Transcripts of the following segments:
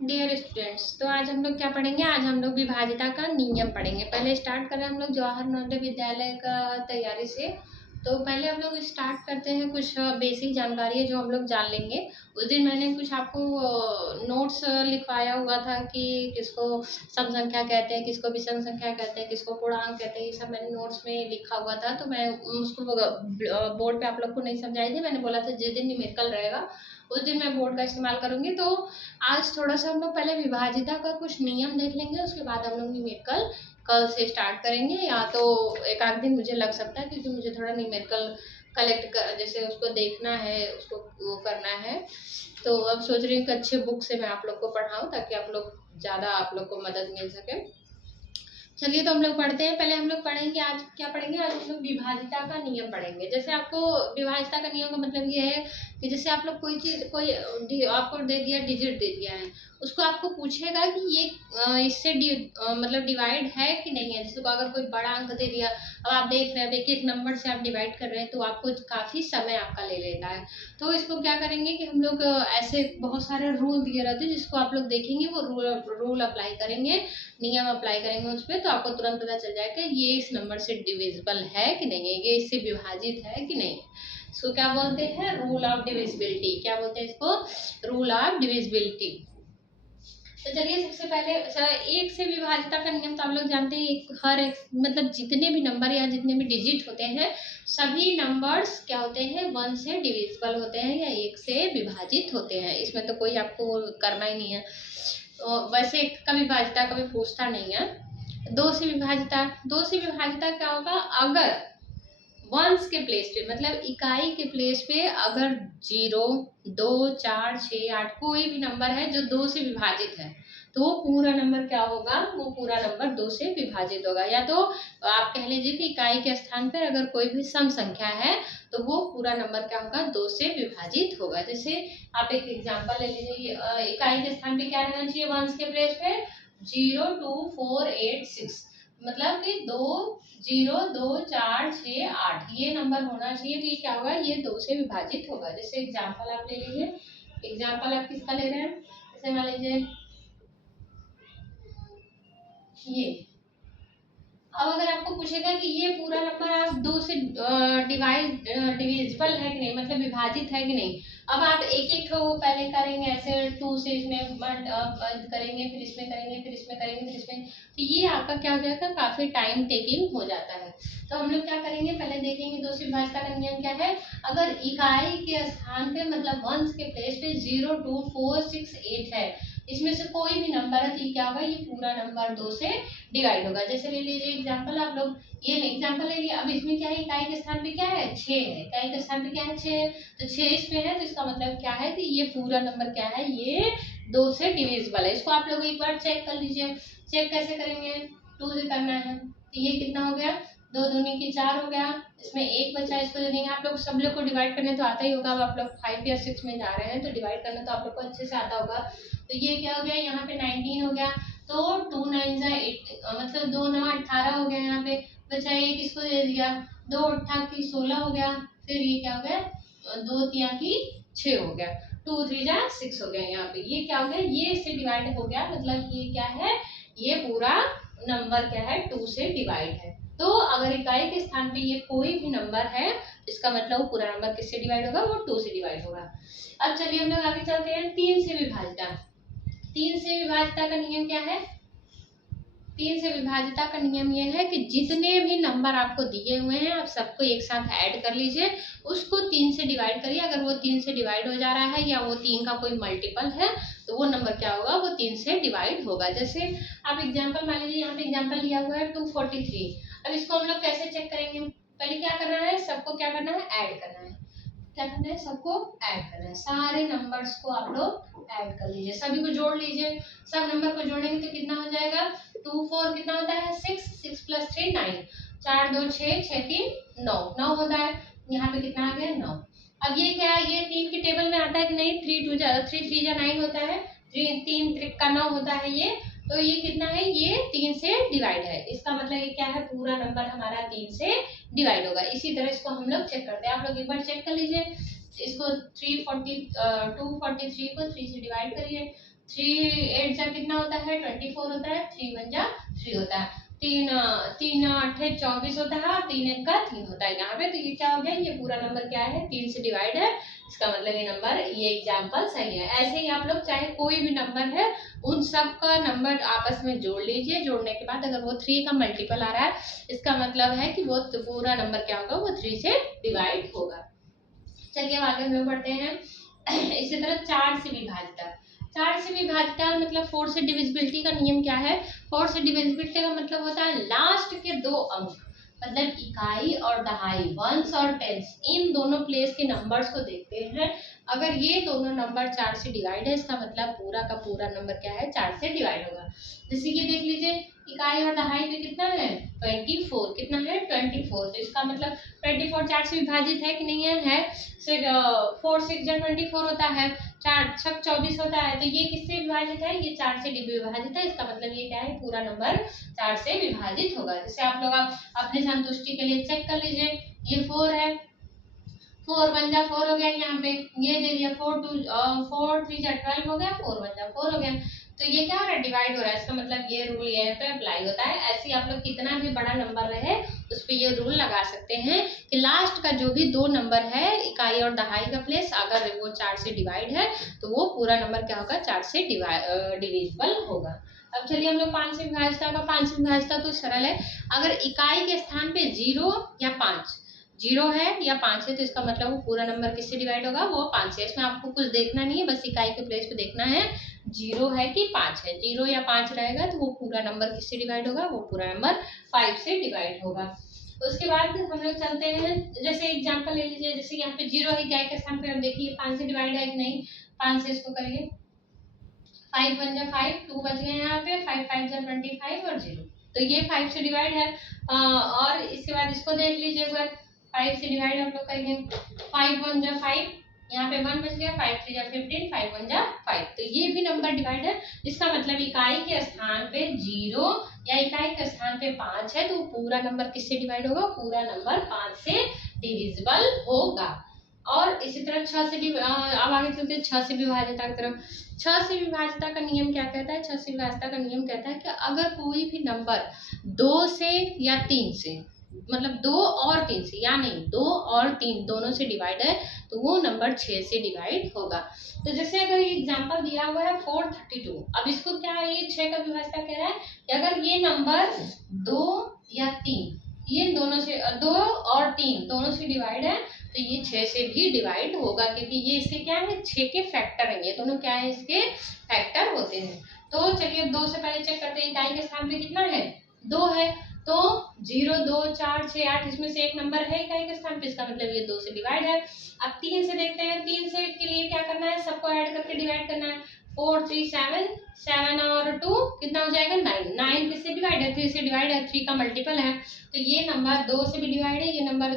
Dear students, तो आज हम लोग क्या पढ़ेंगे? आज हम लोग विभाज्यता का नियम पढ़ेंगे। पहले स्टार्ट कर रहे हैं हम लोग जवाहर नवोदय विद्यालय का तैयारी से। तो पहले हम लोग स्टार्ट करते हैं, कुछ बेसिक जानकारी है जो हम लोग जान लेंगे। उस दिन मैंने कुछ आपको नोट्स लिखवाया हुआ था कि किसको सम संख्या कहते हैं, किसको विषम संख्या कहते हैं, किसको पूर्णांक कहते हैं। ये सब मैंने नोट्स में लिखा हुआ था, तो मैं उसको बोर्ड पे आप लोग को नहीं समझाई थी। मैंने बोला था जिस दिन न्यूमेरिकल रहेगा उस दिन मैं बोर्ड का इस्तेमाल करूंगी। तो आज थोड़ा सा हम लोग पहले विभाजिता का कुछ नियम देख लेंगे, उसके बाद हम लोग न्यूमेरिकल कल से स्टार्ट करेंगे। या तो एक आध दिन मुझे लग सकता है, क्योंकि मुझे थोड़ा न्यूमेरिकल कलेक्ट कर, जैसे उसको देखना है, उसको वो करना है। तो अब सोच रही हूँ कि अच्छे बुक से मैं आप लोग को पढ़ाऊँ, ताकि आप लोग ज़्यादा आप लोग को मदद मिल सके। चलिए, तो हम लोग पढ़ते हैं। पहले हम लोग पढ़ेंगे, आज क्या पढ़ेंगे? आज हम लोग विभाजिता का नियम पढ़ेंगे। जैसे आपको विभाजिता का नियम का मतलब ये है कि जैसे आप लोग कोई चीज, कोई आपको दे दिया, डिजिट दे दिया है, उसको आपको पूछेगा कि ये इससे मतलब डिवाइड है कि नहीं है। जैसे को अगर कोई बड़ा अंक दे दिया, अब आप देख रहे हैं एक एक नंबर से आप डिवाइड कर रहे हैं, तो आपको काफी समय आपका ले लेता है। तो इसको क्या करेंगे कि हम लोग ऐसे बहुत सारे रूल दिए रहते हैं, जिसको आप लोग देखेंगे, वो रूल अप्लाई करेंगे, नियम अप्लाई करेंगे उस पर, तो आपको तुरंत पता चल जाएगा ये इस नंबर से डिविजिबल है कि नहीं है, ये इससे विभाजित है कि नहीं। इसको क्या बोलते हैं? Rule of divisibility. क्या बोलते हैं इसको? Rule of divisibility. तो चलिए, सबसे पहले एक से विभाजिता का नियम तो आप लोग जानते हैं। एक हर एक मतलब जितने भी नंबर या जितने भी डिजिट होते हैं, सभी नंबर्स क्या होते हैं? वन से डिविजिबल होते हैं या एक से विभाजित होते हैं। इसमें तो कोई आपको करना ही नहीं है। तो वैसे एक का विभाजिता कभी पूछता नहीं है। दो से विभाजिता, दो से विभाजिता क्या होगा? अगर वंस के प्लेस पे, मतलब इकाई के प्लेस पे, अगर 0, 2, 4, 6, 8 कोई भी नंबर है जो 2 से विभाजित है, तो वो पूरा नंबर क्या होगा? वो पूरा नंबर 2 से विभाजित होगा। या तो आप कह लीजिए कि इकाई के स्थान पर अगर कोई भी सम संख्या है, तो वो पूरा नंबर क्या होगा? 2 से विभाजित होगा। जैसे आप एक एग्जांपल ले लीजिए, इकाई के स्थान पे क्या रहना चाहिए? वंस के प्लेस पे 0, 2, 4, 8, 6, मतलब कि 2, 0, 2, 4, 6, 8 ये नंबर होना चाहिए। तो ये क्या होगा? ये 2 से विभाजित होगा। जैसे एग्जांपल आप ले लीजिए, एग्जांपल आप किसका ले रहे हैं? जैसे मान लीजिए ये। अब अगर आपको पूछेगा कि ये पूरा नंबर आप 2 से डिविजिबल है कि नहीं, मतलब विभाजित है कि नहीं। अब आप एक एक ठो पहले करेंगे, ऐसे 2 से इसमें बंद करेंगे, फिर इसमें करेंगे, फिर इसमें करेंगे, फिर इसमें, तो ये आपका क्या हो जाएगा? काफी टाइम टेकिंग हो जाता है। तो हम लोग क्या करेंगे? पहले देखेंगे 2 से विभाजिता का नियम क्या है। अगर इकाई के स्थान पे, मतलब वंस के प्लेस पे 0, 2, 4, 6, 8 है, इसमें से कोई भी नंबर है, तो ये क्या होगा? ये पूरा नंबर 2 से डिवाइड होगा। जैसे ले लीजिए एग्जांपल, आप लोग ये एग्जांपल ले लिए। अब इसमें क्या है? इकाई के स्थान पे क्या है? 6 है। इकाई के स्थान पे क्या है? 6 है। तो 6 इसमें है, तो इसका मतलब क्या है कि ये पूरा नंबर क्या है? ये 2 से डिविजिबल है। इसको आप लोग एक बार चेक कर लीजिए। चेक कैसे करेंगे? 2 से करना है, तो ये कितना हो गया? 2 दूनी की 4 हो गया। इसमें एक बचा, इसको दे देंगे। आप लोग सब लोग को डिवाइड करने तो आता ही होगा। अब आप लोग 5 या 6 में जा रहे हैं, तो डिवाइड करना तो आप लोग को अच्छे से आता होगा। तो ये क्या हो गया? यहाँ पे 19 हो गया। तो 2 9 जा 8, मतलब 2 9 18 हो गया। यहाँ पे बचा एक, इसको दे दिया। 2 8 की 16 हो गया। फिर ये क्या हो गया? 2 3 की 6 हो गया। 2 3 जा 6 हो गया। यहाँ पे ये क्या हो गया? ये इससे डिवाइड हो गया, मतलब ये क्या है? ये पूरा नंबर क्या है? 2 से डिवाइड है। तो अगर इकाई के स्थान पे ये कोई भी नंबर है, इसका मतलब वो पूरा नंबर किससे डिवाइड होगा? वो 2 से डिवाइड होगा। अब चलिए हम लोग आगे चलते हैं। 3 से विभाजिता। 3 से विभाजिता का नियम क्या है? 3 से विभाजिता का नियम यह है कि जितने भी नंबर आपको दिए हुए हैं, आप सबको एक साथ ऐड कर लीजिए, उसको 3 से डिवाइड करिए। अगर वो 3 से डिवाइड हो जा रहा है या वो 3 का कोई मल्टीपल है, तो वो नंबर क्या होगा? वो 3 से डिवाइड होगा। जैसे आप एग्जांपल मान लीजिए, यहाँ पे एग्जांपल दिया हुआ है 243। अब इसको हम लोग कैसे चेक करेंगे? पहले क्या करना है? सबको क्या करना है? ऐड करना है। क्या करना है? सबको ऐड करना है। सारे नंबर्स को आप लोग ऐड कर लीजिए, सभी को जोड़ लीजिए। सब नंबर को जोड़ेंगे तो कितना हो जाएगा? 2 4 कितना होता है? 6, 6 + 3 9, 4 2 6, 6 3 9, 9 होता है। यहाँ पे कितना आ गया? 9। अब ये क्या है? ये 3 के टेबल में आता है कि नहीं? 3 3 जा 9 होता है। 3 3 का 9 होता है ये। तो ये कितना है? ये 3 से डिवाइड है। इसका मतलब ये क्या है? पूरा नंबर हमारा 3 से डिवाइड होगा। इसी तरह इसको हम लोग चेक करते हैं। आप लोग एक बार चेक कर लीजिए। इसको 243 को 3 से डिवाइड करिए, थ्री एट जा कितना होता है 24 होता है, 3 1 जा 3 होता है, तीन तीन अठे 24 होता है, 3 1 का 3 होता है यहाँ पे। तो ये क्या हो गया, ये पूरा नंबर क्या है 3 से डिवाइड है, इसका मतलब ये नंबर, ये एग्जाम्पल सही है। ऐसे ही आप लोग चाहे कोई भी नंबर है उन सब का नंबर आपस में जोड़ लीजिए, जोड़ने के बाद अगर वो 3 का मल्टीपल आ रहा है इसका मतलब है कि वो पूरा नंबर क्या होगा, वो 3 से डिवाइड होगा। चलिए अब आगे हम लोग बढ़ते हैं। इसी तरह 4 से विभाजित, 4 से विभाजित मतलब 4 से डिविजिबिलिटी का नियम क्या है, 4 से डिविजिबिलिटी का मतलब होता है लास्ट के दो अंक, मतलब इकाई और दहाई, वंस और टेंस, इन दोनों प्लेस के नंबर्स को देखते हैं। अगर ये दोनों नंबर 4 से डिवाइड है इसका मतलब पूरा का पूरा नंबर क्या है 4 से डिवाइड होगा। जैसे कि देख लीजिए इकाई और दहाई पे कितना है 24, कितना है 24, तो इसका मतलब 24 4 से विभाजित है कि नहीं है 4 6 जा 24 होता है, 4 6 24 होता है, तो ये किससे विभाजित है, ये 4 से विभाजित है, इसका मतलब ये क्या है पूरा नंबर 4 से विभाजित होगा। जैसे आप लोग अपने संतुष्टि के लिए चेक कर लीजिए, ये 4 है, 4 1 जा 4 हो गया, यहाँ पे ये दे दिया 4 3 जा 12 हो गया, 4 1 जा 4 हो गया, तो ये क्या हो रहा है डिवाइड हो रहा है, इसका मतलब ये रूल ये पे अप्लाई होता है। ऐसे ही आप लोग कितना भी बड़ा नंबर रहे उस पर ये रूल लगा सकते हैं कि लास्ट का जो भी दो नंबर है इकाई और दहाई का प्लेस अगर वो 4 से डिवाइड है तो वो पूरा नंबर क्या होगा 4 से डिविजिबल होगा। अब चलिए हम लोग 5 से विभाजित का, 5 से विभाजित तो सरल है, अगर इकाई के स्थान पे 0 या 5, 0 है या 5 है तो इसका मतलब वो पूरा नंबर किससे डिवाइड होगा, वो 5 से। इसमें आपको कुछ देखना नहीं है, बस इकाई के प्लेस पे देखना है 0 है कि 5 है, 0 या 5 रहेगा तो वो पूरा नंबर किससे डिवाइड होगा, वो पूरा नंबर 5 से डिवाइड होगा। उसके बाद हम लोग चलते हैं, जैसे एग्जांपल ले लीजिए, जैसे यहाँ पे 0 है, इकाई के स्थान पे हम देखिए 5 से डिवाइड है कि नहीं, 5 से इसको करिए, 5 1 जा 5, 2 बच गए यहाँ पे, 5 5 जा 25 और 0, तो ये 5 से डिवाइड है। और इसके बाद इसको देख लीजिए एक बार, 5 से डिवाइड हम लोग करेंगे, 5 1 जा 5, यहाँ पे 1 बच गया, 5 3 जा 15, 5 1 जा 5, तो ये भी नंबर डिवाइड है। इसका मतलब इकाई के स्थान पे 0 या इकाई के स्थान पे 5 है तो पूरा नंबर किससे डिवाइड होगा, पूरा नंबर 5 से डिविजिबल होगा। और इसी तरह 6 से भी अब आगे चलते हैं 6 से विभाजिता की तरफ। 6 से विभाजिता का नियम क्या कहता है, 6 से विभाजिता का नियम कहता है कि अगर कोई भी नंबर 2 से या 3 से, मतलब 2 और 3 से, यानी 2 और 3 दोनों से डिवाइड है तो वो नंबर 6 से डिवाइड होगा। तो जैसे अगर ये एग्जांपल दिया हुआ है 432, अब इसको क्या ये 6 का विभाजिता कह रहा है कि अगर ये नंबर 2 या 3 ये दोनों से 2 और 3 दोनों से डिवाइड है तो ये 6 से भी डिवाइड होगा, क्योंकि ये इसके क्या है 6 के फैक्टर है, ये दोनों क्या है इसके फैक्टर होते हैं। तो चलिए 2 से पहले चेक करते हैं, इकाई के स्थान पे कितना है 2 है, तो 0 2 4 6 8 इसमें से एक नंबर है इकाई के स्थान पे, इसका मतलब ये 2 से डिवाइड है। अब 3 से देखते हैं, 3 से के लिए क्या करना है, सबको ऐड करके डिवाइड करना है, 4 3 7, 7 और 2 कितना हो जाएगा 9, 9 किससे डिवाइड है 3 से डिवाइड है, 3 का मल्टीपल है, तो ये नंबर 2 से भी डिवाइड है, ये नंबर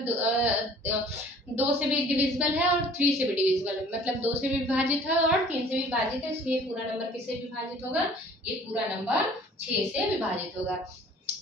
2 से भी डिविजिबल है और 3 से भी डिविजिबल है, मतलब 2 से भी विभाजित है और 3 से भी विभाजित है, इसलिए पूरा नंबर किससे विभाजित होगा, ये पूरा नंबर 6 से विभाजित होगा।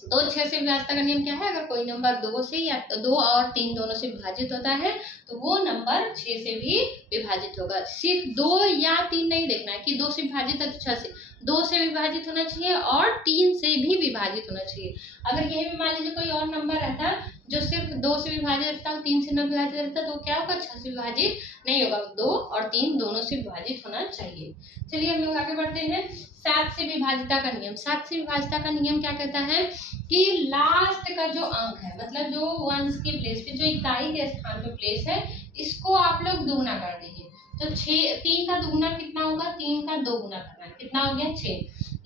तो 6 से विभाजित का नियम क्या है, अगर कोई नंबर 2 से या 2 और 3 दोनों से विभाजित होता है तो वो नंबर 6 से भी विभाजित होगा। सिर्फ 2 या 3 नहीं देखना है कि 2 से विभाजित है तो 6 से, 2 से विभाजित होना चाहिए और 3 से भी विभाजित होना चाहिए। अगर यही भी मान लीजिए कोई और नंबर रहता जो सिर्फ 2 से विभाजित रहता है, 3 से न विभाजित रहता तो क्या होगा 6 से विभाजित नहीं होगा, 2 और 3 दोनों से विभाजित होना चाहिए। चलिए हम लोग आगे बढ़ते हैं, 7 से विभाजिता का नियम। 7 से विभाजिता का नियम क्या कहता है कि लास्ट का जो अंक है, मतलब जो वंस के प्लेस पे, जो इकाई के स्थान पे प्लेस है, इसको आप लोग दुगना कर दीजिए, तो 3 का दुगना कितना होगा, 3 का 2 गुना करना है, कितना हो गया 6,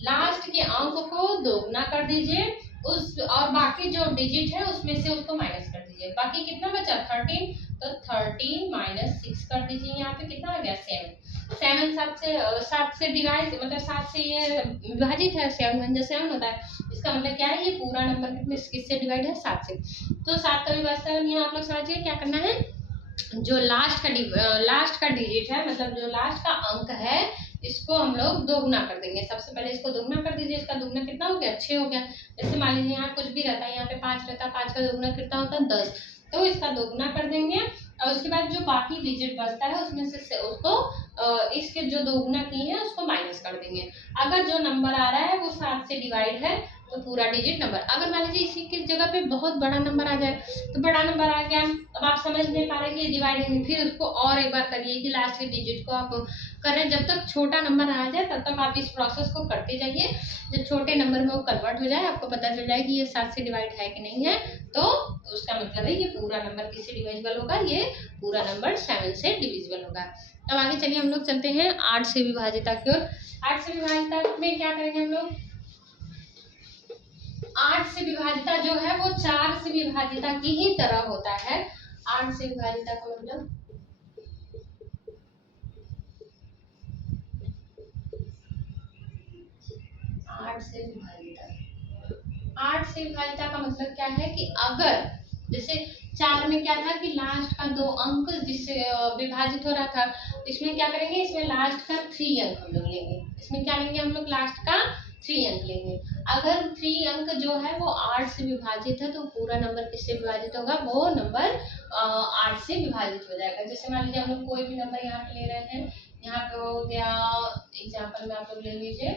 लास्ट के अंक को दोगुना कर दीजिए उस, और बाकी जो डिजिट है उसमें से उसको माइनस कर दीजिए, बाकी कितना बचा 13, तो 13 माइनस 6 कर दीजिए, यहाँ पे कितना आ गया 7, 7 से डिवाइड, मतलब 7 से ये विभाजित है, 7 1 7 होता है, इसका मतलब क्या है ये पूरा नंबर किससे डिवाइड है 7 से। तो 7 का विभाजन नियम आप लोग समझिए क्या करना है, जो लास्ट का डिजिट है, मतलब जो लास्ट का अंक है, इसको हम लोग दोगुना कर देंगे। सबसे पहले इसको दोगुना कर दीजिए, इसका दोगुना कितना हो गया 6 हो गया। जैसे मान लीजिए यहाँ कुछ भी रहता है, यहाँ पे 5 रहता है, 5 का दोगुना कितना होता है 10, तो इसका दोगुना कर देंगे और उसके बाद जो बाकी डिजिट बचता है उसमें से उसको इसके जो दोगुना किए हैं उसको माइनस कर देंगे। अगर जो नंबर आ रहा है वो 7 से डिवाइड है तो पूरा डिजिट नंबर, अगर मान लीजिए इसी की जगह पे बहुत बड़ा नंबर आ जाए तो बड़ा नंबर आ गया, अब आप समझ नहीं पा रहे कि ये डिवाइड है, फिर उसको और एक बार करिए कि लास्ट के डिजिट को आप कर रहे हैं, जब तक छोटा नंबर आ जाए तब तक आप इस प्रोसेस को करते जाइए। जब छोटे नंबर में वो कन्वर्ट हो जाए आपको पता चल जाए कि ये 7 से डिवाइड है कि नहीं है, तो उसका मतलब है ये पूरा नंबर किससे डिविजिबल होगा, ये पूरा नंबर 7 से डिविजिबल होगा। अब आगे चलिए हम लोग चलते हैं 8 से विभाजिता की ओर। 8 से विभाजिता में क्या करेंगे हम लोग, 8 से विभाजिता जो है वो 4 से विभाजिता की ही तरह होता है। 8 से विभाजिता का मतलब 8 से विभाजिता, 8 से विभाजिता का मतलब क्या है कि अगर जैसे 4 में क्या था कि लास्ट का 2 अंक जिससे विभाजित हो रहा था, इसमें क्या करेंगे, इसमें लास्ट का 3 अंक हम लोग लेंगे, इसमें क्या लेंगे हम लोग, लास्ट का 3 अंक लेंगे। अगर 3 अंक जो है वो 8 से विभाजित है तो पूरा नंबर किससे विभाजित होगा, वो नंबर 8 से विभाजित हो जाएगा। जैसे मान लीजिए हम लोग कोई भी नंबर यहाँ पे ले रहे हैं, यहाँ पे हो गया एग्जाम्पल में आप लोग ले लीजिए,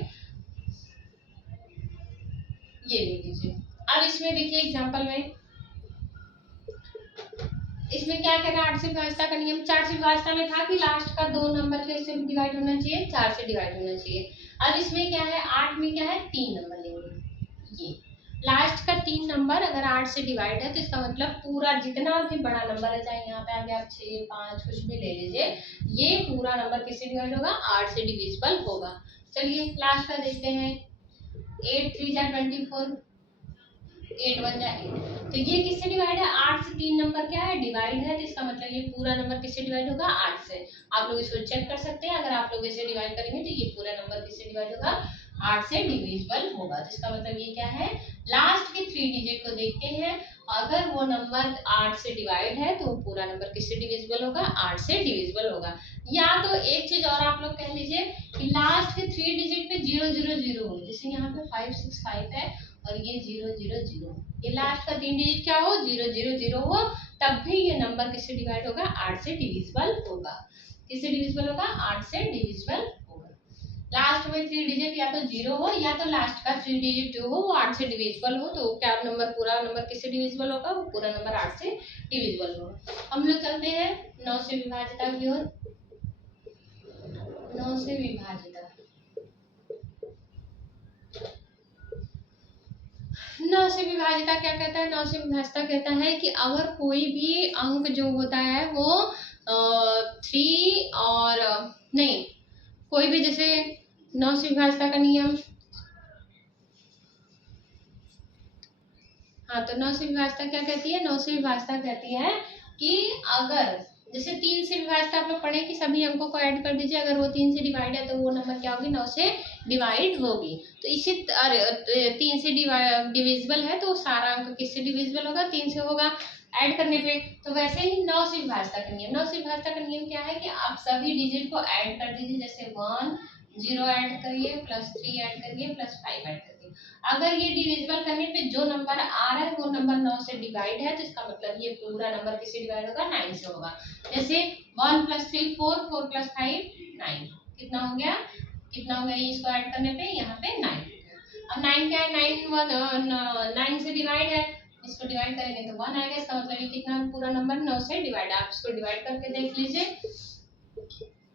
ये ले लीजिए। अब इसमें देखिए एग्जाम्पल में इसमें क्या कह रहा है, 8 से विभाजिता का नियम, 4 से विभाजिता में था कि लास्ट का 2 नंबर कैसे डिवाइड होना चाहिए, 4 से डिवाइड होना चाहिए। अब इसमें क्या है, 8 में क्या है, 3 नंबर लेंगे, ये लास्ट का 3 नंबर अगर 8 से डिवाइड है तो इसका मतलब पूरा जितना भी बड़ा नंबर है, चाहे यहाँ पे आ गया 6 5 कुछ भी ले लीजिए, ये पूरा नंबर किससे डिवाइड होगा, 8 से डिविजिबल होगा। चलिए लास्ट का देखते हैं, 8 3 जा 24, 8 1 जा 8, तो ये किससे डिवाइड है, 8 से 3 नंबर क्या है, डिवाइड है, तो इसका मतलब ये पूरा नंबर किससे डिवाइड होगा, 8 से। आप लोग इसको चेक कर सकते हैं, अगर आप लोग इसे डिवाइड करेंगे तो ये पूरा नंबर किससे डिवाइड होगा, 8 से डिविजिबल होगा। तो इसका मतलब ये क्या है, लास्ट के 3 डिजिट को देखते हैं, अगर वो नंबर 8 से डिवाइड है तो पूरा नंबर किससे डिविजिबल होगा, 8 से डिविजिबल होगा। या तो एक चीज और आप लोग कह लीजिए कि लास्ट के 3 डिजिट पे 0 0 0 हो, जैसे यहाँ पे 5 6 5 है और ये 0 0 0, ये लास्ट का 3 डिजिट क्या हो, 0 0 0 हो, तब भी ये नंबर किससे डिवाइड होगा, 8 से डिविजिबल होगा। किससे डिविजिबल होगा, 8 से डिविजिबल होगा। लास्ट में 3 डिजिट या तो 0 हो या तो लास्ट का 3 डिजिट जो हो वो 8 से डिविजिबल हो, तो क्या नंबर, पूरा नंबर किससे डिविजिबल होगा, वो पूरा नंबर 8 से डिविजिबल होगा। हम लोग चलते हैं 9 से विभाजिता की ओर। 9 से विभाजिता, 9 से विभाजिता क्या कहता है, 9 से विभाजिता कहता है कि अगर कोई भी अंक जो होता है वो 3 और नहीं, कोई भी जैसे 9 से विभाजिता का नियम, हाँ तो 9 से विभाजिता क्या कहती है, 9 से विभाजिता कहती है कि अगर जैसे 3 से विभाजिता आप लोग पढ़े कि सभी अंकों को ऐड कर दीजिए, अगर वो 3 से डिवाइड है तो वो नंबर क्या होगी, 9 से डिवाइड होगी। तो इसी 3 से डिविजिबल है तो सारा अंक किससे डिविजिबल होगा, 3 से होगा ऐड करने पे। तो वैसे ही 9 से विभाजिता का नियम, 9 से विभाजिता का नियम क्या है कि आप सभी डिजिट को ऐड कर दीजिए, जैसे 1 0 ऐड करिए, +3 ऐड करिए, +5 ऐड करिए। अगर ये डिविजिबल करने पे जो नंबर आ रहा है वो नंबर 9 से डिवाइड है तो इसका मतलब ये पूरा नंबर किससे डिवाइड होगा, 9 से होगा। जैसे 1 + 3 4, 4 + 5 9, कितना हो गया, कितना हो गया, इसको ऐड करने पे यहाँ पे 9। अब 9 क्या है, 9 से डिवाइड है, इसको डिवाइड करेंगे तो 1 आएगा, इसका मतलब ये कितना पूरा नंबर 9 से डिवाइड। आप इसको डिवाइड करके देख लीजिए,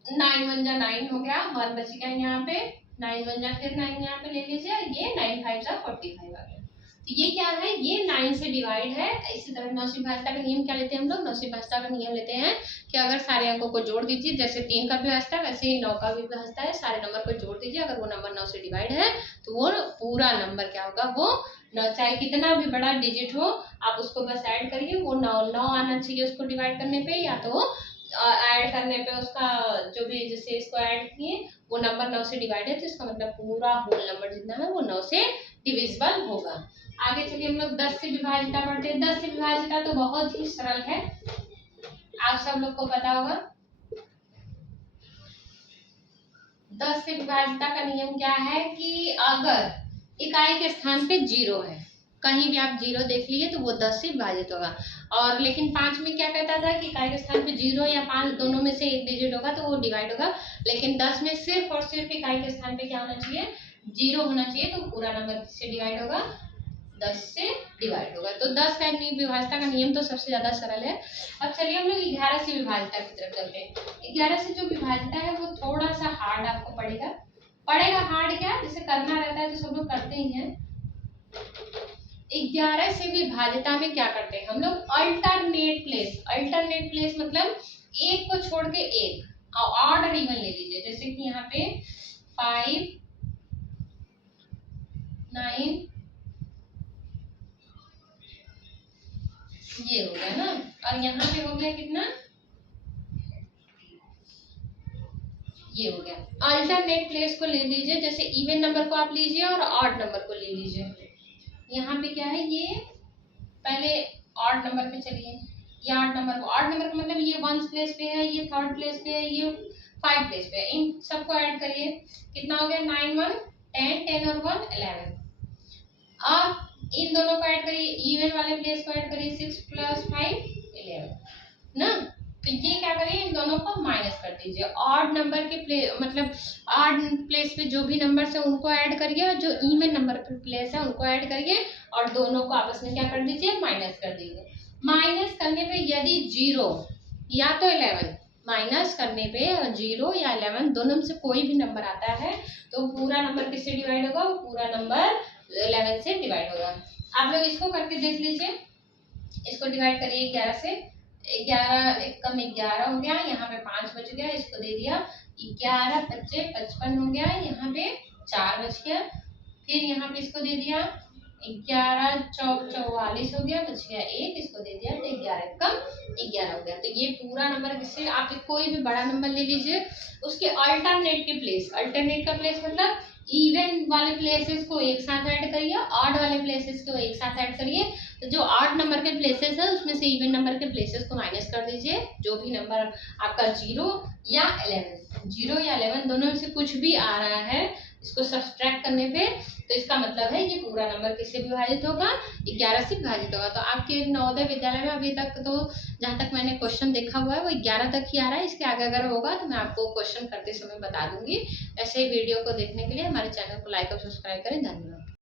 9 1 जा 9 हो गया, 1 बच गया यहाँ पे, 9 1 जा फिर 9 यहाँ पे ले लीजिए, ये 9 5 जा 45 आ गया। तो ये क्या है, ये 9 से डिवाइड है। इसी तरह 9 से विभाजिता का नियम क्या लेते हैं हम लोग, 9 से विभाजिता का नियम लेते हैं कि अगर सारे अंकों को जोड़ दीजिए, जैसे 3 का विभाजिता वैसे ही 9 का भी विभाजिता है, सारे नंबर को जोड़ दीजिए, अगर वो नंबर 9 से डिवाइड है तो वो पूरा नंबर क्या होगा, वो चाहे कितना भी बड़ा डिजिट हो आप उसको बस ऐड करिए, वो 9 आना चाहिए उसको डिवाइड करने पे, या तो ऐड करने पे उसका जो भी, जैसे इसको ऐड किए वो नंबर 9 से डिवाइड है तो इसका मतलब पूरा होल नंबर जितना है वो 9 से डिविजिबल होगा। आगे चलिए हम लोग 10 से विभाजिता पढ़ते हैं। 10 से विभाजिता तो बहुत ही सरल है, आप सब लोग को पता होगा। 10 से विभाजिता का नियम क्या है कि अगर इकाई के स्थान पे 0 है, कहीं भी आप 0 देख लिए तो वो 10 से विभाजित होगा। और लेकिन 5 में क्या कहता था कि इकाई के स्थान पे 0 या 5 दोनों में से एक डिजिट होगा तो वो डिवाइड होगा। लेकिन 10 में सिर्फ और सिर्फ इकाई के स्थान पे क्या होना चाहिए, 0 होना चाहिए। तो पूरा नंबर किससे डिवाइड होगा, 10 से डिवाइड होगा। तो 10 का विभाजता का नियम तो सबसे ज्यादा सरल है। अब चलिए हम लोग 11 से विभाजता की तरफ चलते हैं। 11 से जो विभाजता है वो थोड़ा सा हार्ड आपको पड़ेगा हार्ड क्या, जैसे करना रहता है तो सब लोग करते ही हैं। 11 से विभाजिता में क्या करते हैं हम लोग, अल्टरनेट प्लेस मतलब एक को छोड़ के एक ऑड और इवन ले लीजिए। जैसे कि यहाँ पे 5 9 ये हो गया ना, और यहाँ पे हो गया कितना, ये हो गया। अल्टरनेट प्लेस को ले लीजिए, जैसे इवन नंबर को आप लीजिए और ऑड नंबर को ले लीजिए। यहाँ पे क्या है, ये पहले ऑड नंबर पे चलिए, ये ऑड नंबर का मतलब ये 1 प्लेस पे है, ये 3rd प्लेस पे है, ये 5 प्लेस पे है। इन सबको ऐड करिए, कितना हो गया, 9 1 10 10 और 1 11। अब इन दोनों को ऐड करिए, इवन वाले प्लेस को ऐड करिए, 6 + 5 11 ना। तो ये क्या करिए, इन दोनों को माइनस कर दीजिए। ऑड नंबर के मतलब ऑड प्लेस पे जो भी नंबर है उनको ऐड करिए, और जो इवन नंबर पे प्लेस है उनको ऐड करिए, और दोनों को आपस में क्या कर दीजिए, माइनस कर दीजिए। माइनस करने पे यदि 0 या तो 11, माइनस करने पे 0 या 11 दोनों में से कोई भी नंबर आता है तो पूरा नंबर किससे डिवाइड होगा, वो पूरा नंबर 11 से डिवाइड होगा। आप लोग इसको करके देख लीजिए, इसको डिवाइड करिए 11 से। 11 एक कम 11 हो गया, यहाँ पे 5 बच गया, इसको दे दिया 11 5 55 हो गया, यहाँ पे 4 बच गया, फिर यहाँ पे इसको दे दिया 11 चौक 44 हो गया, बच गया 1, इसको दे दिया तो 11 कम 11 हो गया। तो ये पूरा नंबर किससे, आप कोई भी बड़ा नंबर ले लीजिए, उसके अल्टरनेट का प्लेस मतलब इवन वाले प्लेसेस को एक साथ ऐड करिए, ऑड वाले प्लेसेस को एक साथ ऐड करिए। तो जो ऑड नंबर के प्लेसेस है उसमें से इवन नंबर के प्लेसेस को माइनस कर दीजिए। जो भी नंबर आपका 0 या 11 दोनों में से कुछ भी आ रहा है, इसको सब्सट्रैक्ट करने पे तो इसका मतलब है ये पूरा नंबर किससे विभाजित होगा, 11 से विभाजित होगा। तो आपके नवोदय विद्यालय में अभी तक तो जहाँ तक मैंने क्वेश्चन देखा हुआ है वो 11 तक ही आ रहा है। इसके आगे अगर होगा तो मैं आपको क्वेश्चन करते समय बता दूंगी। ऐसे वीडियो को देखने के लिए हमारे चैनल को लाइक और सब्सक्राइब करें। धन्यवाद।